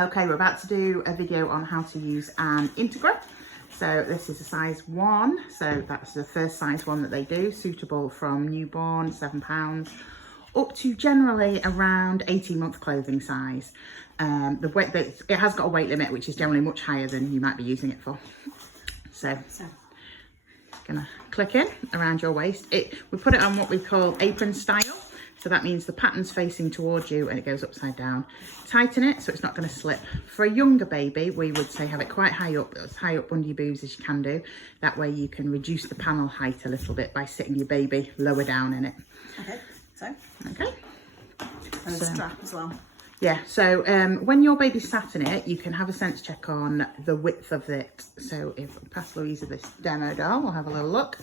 Okay, we're about to do a video on how to use an integra. So this is a size 1, so that's the first size 1 that they do, suitable from newborn, £7, up to generally around 18-month clothing size. The weight, it has got a weight limit, which is generally much higher than you might be using it for. So gonna click in around your waist. We put it on what we call apron style. So that means the pattern's facing towards you and it goes upside down. Tighten it so it's not going to slip. For a younger baby, we would say have it quite high up, as high up under your boobs as you can do. That way you can reduce the panel height a little bit by sitting your baby lower down in it. Okay, so. Okay. And the strap as well. Yeah, so when your baby's sat in it, you can have a sense check on the width of it. So if I pass Louisa this demo doll, we'll have a little look.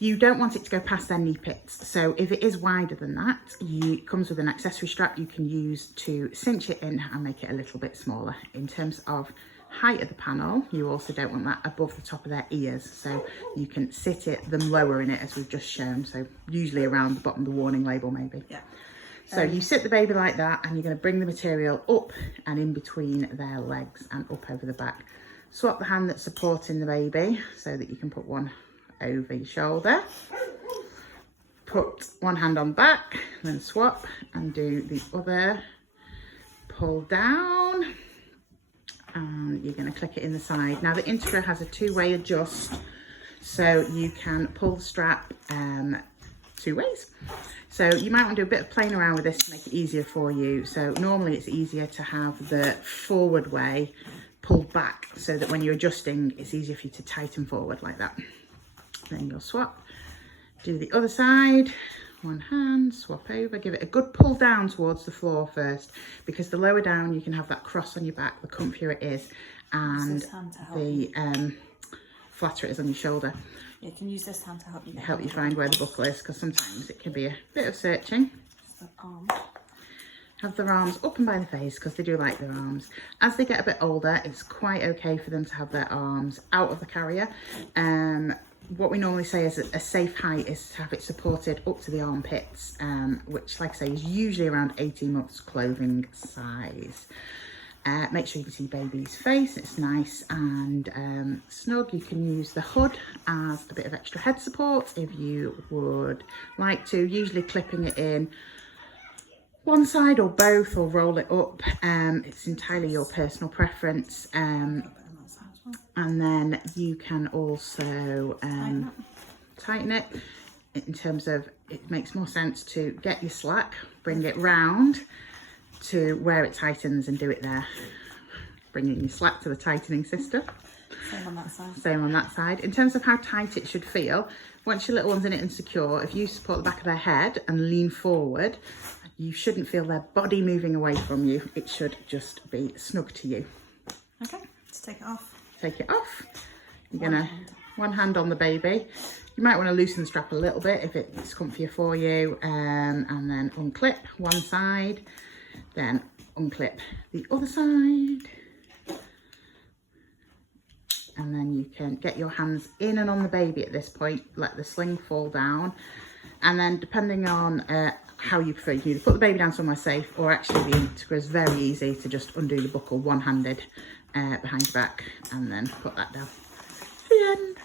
You don't want it to go past their knee pits. So if it is wider than that, it comes with an accessory strap you can use to cinch it in and make it a little bit smaller. In terms of height of the panel, you also don't want that above the top of their ears. So you can sit them lower in it as we've just shown. So usually around the bottom of the warning label maybe. Yeah. So you sit the baby like that and you're going to bring the material up and in between their legs and up over the back. Swap the hand that's supporting the baby so that you can put one over your shoulder. Put one hand on back, then swap and do the other. Pull down and you're going to click it in the side. Now the integra has a two-way adjust, so you can pull the strap 2 ways. So you might want to do a bit of playing around with this to make it easier for you. So normally it's easier to have the forward way pulled back so that when you're adjusting, it's easier for you to tighten forward like that. Then you'll swap, do the other side, one hand, swap over, give it a good pull down towards the floor first, because the lower down you can have that cross on your back, the comfier it is, and the flatter it is on your shoulder. You can use this hand to help you find where the buckle is, because sometimes it can be a bit of searching. Just the arm. Have their arms up and by the face because they do like their arms. As they get a bit older, it's quite okay for them to have their arms out of the carrier. What we normally say is a safe height is to have it supported up to the armpits, which, like I say, is usually around 18 months clothing size. Make sure you can see baby's face, it's nice and snug. You can use the hood as a bit of extra head support if you would like to, usually clipping it in one side or both, or roll it up. It's entirely your personal preference. And then you can also tighten it in terms of, it makes more sense to get your slack, bring it round to where it tightens and do it there. Bringing your slack to the tightening system. Same on that side. Same on that side. In terms of how tight it should feel, once your little one's in it and secure, if you support the back of their head and lean forward, you shouldn't feel their body moving away from you. It should just be snug to you. Okay, let's take it off. Take it off. You're gonna one hand on the baby. You might want to loosen the strap a little bit if it's comfier for you, and then unclip one side, then unclip the other side, and then you can get your hands in and on the baby at this point. Let the sling fall down, and then depending on how you prefer, you can either put the baby down somewhere safe, or actually the integra is very easy to just undo the buckle one-handed behind your back and then put that down. The end.